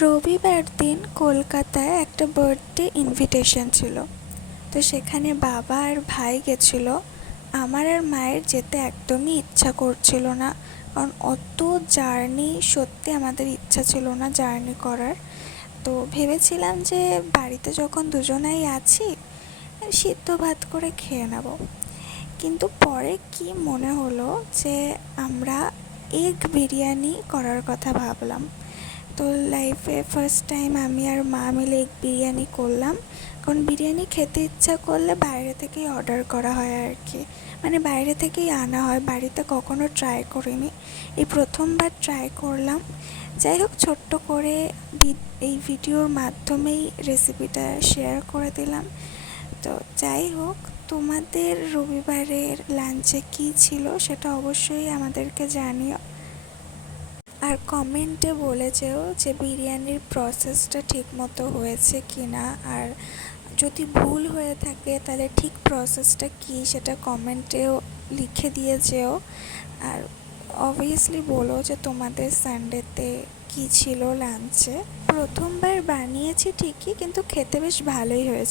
রবিবার দিন কলকাতায় একটা বার্থডে ইনভিটেশন ছিল। তো সেখানে বাবা আর ভাই গেছিলো। আমার আর মায়ের যেতে একদমই ইচ্ছা করছিল না, কারণ অত জার্নি, সত্যি আমাদের ইচ্ছা ছিল না জার্নি করার। তো ভেবেছিলাম যে বাড়িতে যখন দুজনাই আছি, সিদ্ধ ভাত করে খেয়ে নেব। কিন্তু পরে কি মনে হলো যে আমরা এগ বিরিয়ানি করার কথা ভাবলাম। তো লাইফে ফার্স্ট টাইম আমি আর মা মিলে এগ বিরিয়ানি করলাম। কারণ বিরিয়ানি খেতে ইচ্ছা করলে বাইরে থেকেই অর্ডার করা হয় আর কি, মানে বাইরে থেকেই আনা হয়, বাড়িতে কখনো ট্রাই করিনি, এই প্রথমবার ট্রাই করলাম। যাই হোক, ছোট্ট করে এই ভিডিওর মাধ্যমেই রেসিপিটা শেয়ার করে দিলাম। তো যাই হোক, তোমাদের রবিবারের লাঞ্চে কী ছিল সেটা অবশ্যই আমাদেরকে জানিও, আর কমেন্টে বলে যেও যে বিরিয়ানির প্রসেসটা ঠিক মতো হয়েছে কি না, আর যদি ভুল হয়ে থাকে তাহলে ঠিক প্রসেসটা কী সেটা কমেন্টেও লিখে দিয়ে যেও। আর অবভিয়াসলি বলো যে তোমাদের সানডেতে কী ছিল লাঞ্চে। প্রথমবার বানিয়েছি ঠিকই, কিন্তু খেতে বেশ ভালোই হয়েছে।